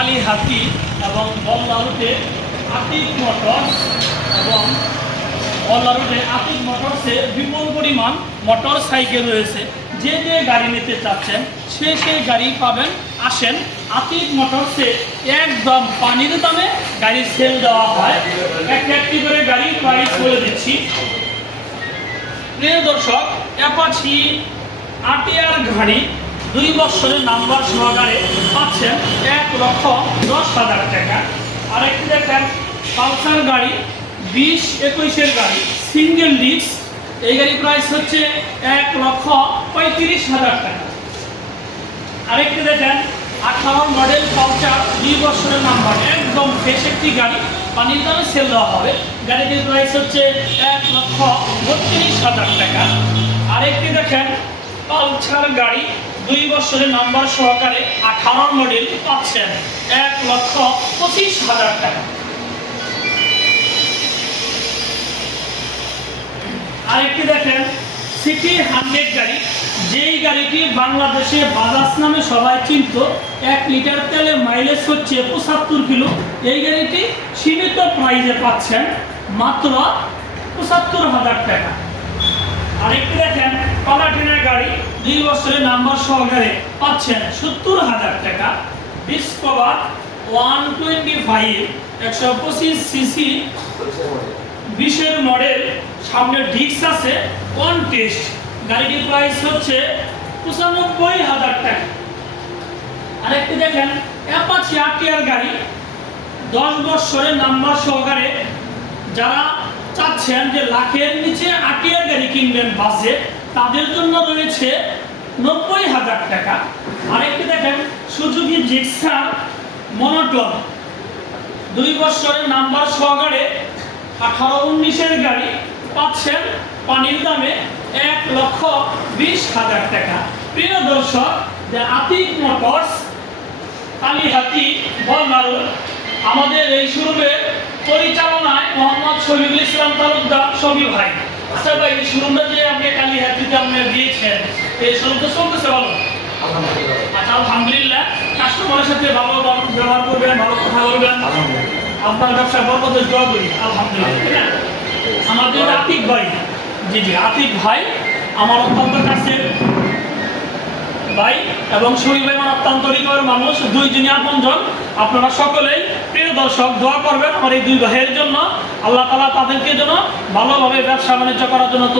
কালীহাতি এবং বল্লা রুটে আতিক মোটরস এবং বল্লা রুটে আতিক মোটরসে বিপুল পরিমাণ মোটর সাইকেল রয়েছে। যে যে গাড়ি নিতে চাচ্ছেন সে গাড়ি পাবেন। আসেন, আতিক মোটরসে একদম পানির দামে গাড়ি সেল দেওয়া হয়। একটি করে গাড়ির প্রাইস বলে দিচ্ছি। প্রিয় দর্শক, অ্যাপাচি আরটিআর গাড়ি 2 বছরের নাম্বার সহকারে পাচ্ছেন 1,10,000 টাকা। আরেকটি দেখেন পালসার গাড়ি 20-21-এর গাড়ি সিঙ্গেল ডিস্ক, এই গাড়ি প্রাইস হচ্ছে 1,35,000 টাকা। আরেকটি দেখেন 18 মডেল পালসার 2 বছরের নাম্বার, একদম ফ্রেশ একটি গাড়ি, পানির দামে সেল দেওয়া হবে। গাড়িটির প্রাইস হচ্ছে 1,32,000 টাকা। আরেকটি দেখেন পালসার গাড়ি 2 বছরের নাম্বার সহকারে 18 মডেল পাচ্ছেন 1,25,000 টাকা। আরেকটি দেখেন সিটি 100 গাড়ি, যেই গাড়িটি বাংলাদেশে বাজাজ নামে সবাই চিনত। 1 লিটার তেলে মাইলেজ হচ্ছে 75 কিলো। এই গাড়িটি সীমিত প্রাইজে পাচ্ছেন মাত্র 75,000 টাকা। আরেকটি দেখেন প্লাটিনার গাড়ি 2 বছরের নাম্বার সহকারে পাচ্ছেন 70,000 টাকা। ডিসকভার 125 125 সিসি 20-এর মডেল, সামনে ডিস্ক আছে, অন টেস্ট, গাড়িটির প্রাইস হচ্ছে 95,000 টাকা। আরেকটি দেখেন অ্যাপাচি আরটিআর গাড়ি 10 বছরের নাম্বার সহকারে, যারা চাচ্ছেন যে লাখের নিচে আরটিআর গাড়ি কিনবেন বাজেট, তাদের জন্য রয়েছে 90,000 টাকা। আরেকটি দেখেন সুজুকি জিক্সার মনোটন 2 বছরের নাম্বার সহকারে 18-19-এর গাড়ি পাচ্ছেন পানির দামে 1,20,000 টাকা। প্রিয় দর্শক, যে আতিক মোটরস কালীহাতি বল্লা রোড, আমাদের এই শোরুমের পরিচালনায় মোহাম্মদ শফিকুল ইসলাম তালুকদার শফি ভাই। আচ্ছা ভাই, এই শোরুমটা যে আপনি কালীহাতিতে আপনি দিয়েছেন, এই শোরুমটা চলতেছে ভালো? আচ্ছা, আলহামদুলিল্লাহ। কাস্টমারের সাথে ভালো ব্যবহার করবেন, ভালো কথা বলবেন, আপনার ব্যবসা বরকতের দোয়া করি। আলহামদুলিল্লাহ। আমাদের আতিক ভাই, জি আতিক ভাই আমার অত্যন্ত কাছের ভাই এবং শরীফ ভাই আমার অত্যন্ত হৃদয়ের মানুষ, 2 জনই আপনজন। আপনারা সকলেই প্রিয় দর্শক দোয়া করবেন আমার এই 2 ভাইয়ের জন্য। আল্লাহ তাআলা তাদেরকে যেন ভালোভাবে ব্যবসা বাণিজ্য করার জন্য